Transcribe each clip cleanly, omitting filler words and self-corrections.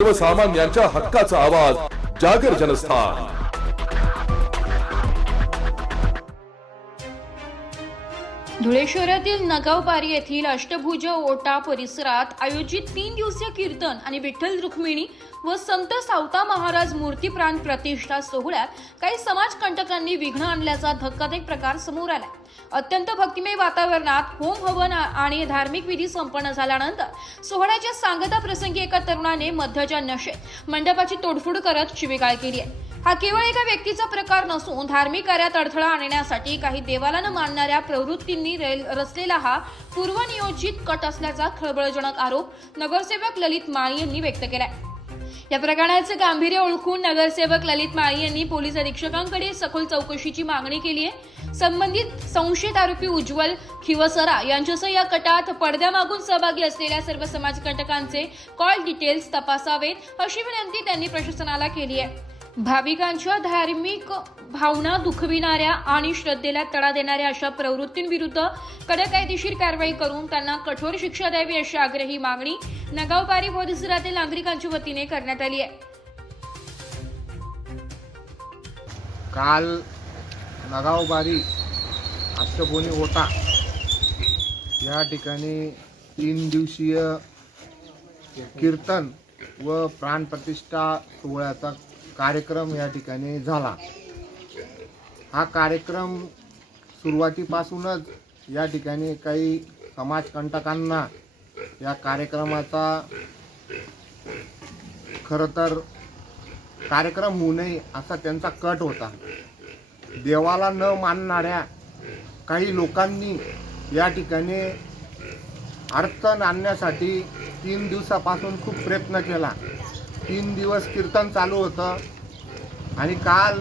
सर्वसामान्यांच्या हक्काचा आवाज जागर जनस्थान। धुळे शहरातील नगावपारी येथील अष्टभुज ओटा परिसरात आयोजित 3 दिवसीय कीर्तन आणि विठ्ठल रुक्मिणी व संत सावता महाराज मूर्ती प्राण प्रतिष्ठा सोहळ्यात काही समाजकंटकांनी विघ्न आणल्याचा धक्कादायक प्रकार समोर आला। अत्यंत भक्तिमय वातावरणात होम हवन आणि धार्मिक विधी संपन्न झाल्यानंतर सोहळ्याच्या सांगता प्रसंगी एका तरुणाने मद्याच्या नशेत मंडपाची तोडफोड करत शिवीगाळ केली आहे। हा केवळ एका व्यक्तीचा प्रकार नसून धार्मिक कार्यात अडथळा आणण्यासाठी काही देवाला न मानणाऱ्या प्रवृत्तींनी रचलेला हा पूर्वनियोजित कट असल्याचा खळबळजनक आरोप नगरसेवक ललित माळी यांनी व्यक्त केलाय। या प्रकरणाचे गांभीर्य ओळखून नगरसेवक ललित माळी यांनी पोलीस अधीक्षकांकडे सखोल चौकशीची मागणी केली आहे। संबंधित संशयित आरोपी उज्ज्वल खिवसरा यांच्यासह या कटात पडद्यामागून सहभागी असलेल्या सर्व समाजकंटकांचे कॉल डिटेल्स तपासावेत अशी विनंती त्यांनी प्रशासनाला केली आहे। भाविकांच्या धार्मिक भावना दुखविणाऱ्या आणि श्रद्धेला तडा देणाऱ्या अशा प्रवृत्तींविरुद्ध कडक कायदेशीर कारवाई करून त्यांना कठोर शिक्षा द्यावी अशी आग्रही मागणी नगावपारी परिसरातील नागरिकांच्या वतीने करण्यात आली आहे। काल नगावबारी अष्टभुनी ओटा या ठिकाणी 3 दिवसीय कीर्तन व प्राणप्रतिष्ठा सोहळ्याचा कार्यक्रम या ठिकाणी झाला। हा कार्यक्रम सुरुवातीपासूनच या ठिकाणी काही समाजकंटकांना या कार्यक्रमाचा खरं तर कार्यक्रम होऊ नये असा त्यांचा कट होता। देवाला न मानणाऱ्या काही लोकांनी या ठिकाणी अडचण आणण्यासाठी 3 दिवसापासून खूप प्रयत्न केला। 3 दिवस कीर्तन चालू होतं आणि काल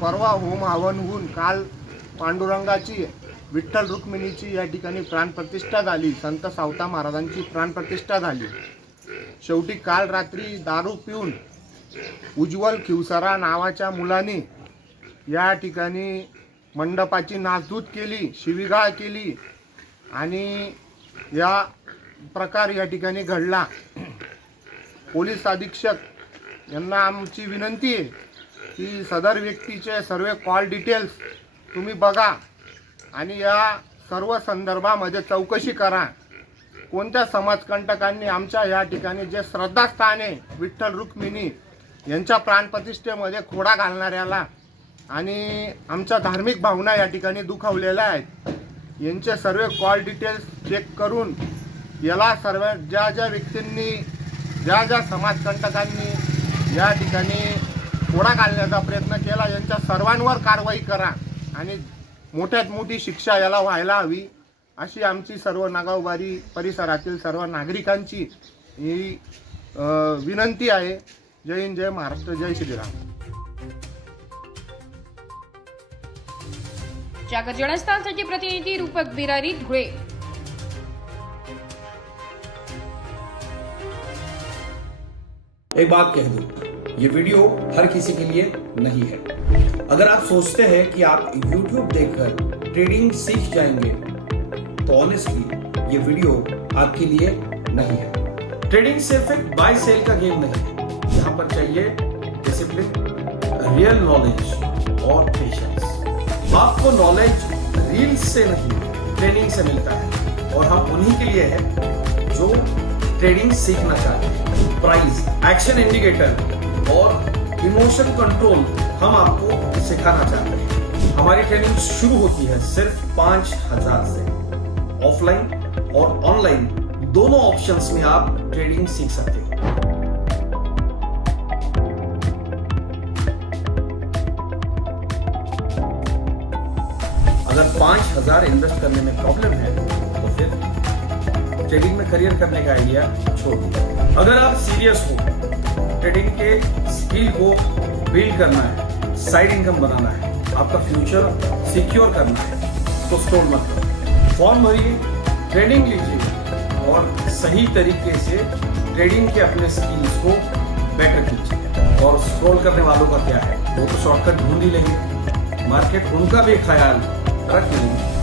परवा होम हवन होऊन काल पांडुरंगाची विठ्ठल रुक्मिणीची या ठिकाणी प्राणप्रतिष्ठा झाली। संत सावता महाराजांची प्राणप्रतिष्ठा झाली। शेवटी काल रात्री दारू पिऊन उज्ज्वल खिवसरा नावाच्या मुलाने या ठिकाणी मंडपाची नासधूत केली, शिवीगाळ केली आणि या प्रकार या ठिकाणी घडला। पोलीस अधीक्षक यांना आमची विनंती आहे की सदर व्यक्तीचे सर्व कॉल डिटेल्स तुम्ही बघा आणि या सर्व संदर्भामध्ये चौकशी करा। कोणत्या समाजकंटकांनी आमच्या या ठिकाणी जे श्रद्धास्थान आहे विठ्ठल रुक्मिणी यांच्या प्राणप्रतिष्ठेमध्ये खोडा घालणाऱ्याला आणि आमच्या धार्मिक भावना या ठिकाणी दुखावलेल्या आहेत, यांचे सर्व कॉल डिटेल्स चेक करून याला सर्व ज्या व्यक्तींनी ज्या समाजकंटकांनी या ठिकाणी खोडा घालण्याचा प्रयत्न केला यांच्या सर्वांवर कारवाई करा आणि मोठ्यात मोठी शिक्षा याला व्हायला हवी अशी आमची सर्व नगावबारी परिसरातील सर्व नागरिकांची ही विनंती आहे। जय हिंद, जय महाराष्ट्र, जय श्रीराम। जागर जनस्थानसाठी प्रतिनिधी रूपक बिरारी, धुळे। एक बात कह दूं, ये वीडियो हर किसी के लिए नहीं है। अगर आप सोचते हैं कि आप YouTube देखकर ट्रेडिंग सीख जाएंगे तो ऑनेस्टली ये वीडियो आपके लिए नहीं है। ट्रेडिंग सिर्फ एक बाय सेल का गेम नहीं है। यहाँ पर चाहिए डिसिप्लिन, रियल नॉलेज और पेशेंस। आपको नॉलेज रील्स से नहीं ट्रेनिंग से मिलता है और हम उन्हीं के लिए हैं जो ट्रेडिंग सीखना चाहते हैं। प्राइस, एक्शन इंडिकेटर और इमोशन कंट्रोल हम आपको सिखाना चाहते हैं। हमारी ट्रेनिंग शुरू होती है सिर्फ 5,000 से। ऑफलाइन और ऑनलाइन दोनों ऑप्शंस में आप ट्रेडिंग सीख सकते हैं। अगर 5,000 इन्वेस्ट करने में प्रॉब्लम है तो फिर ट्रेडिंग में करियर करने का आइडिया छोड़ दीजिए। अगर आप सीरियस हो, ट्रेडिंग के स्किल को बिल्ड करना है, साइड इनकम बनाना है, आपका फ्यूचर सिक्योर करना है तो स्टॉल मत करो। फॉर्म भरिए, ट्रेडिंग लीजिए और सही तरीके से ट्रेडिंग के अपने स्किल्स को बेटर कीजिए। और स्क्रॉल करने वालों का क्या है, वो तो शॉर्टकट ढूंढ ही लेंगे, मार्केट उनका भी ख्याल रख लेंगे।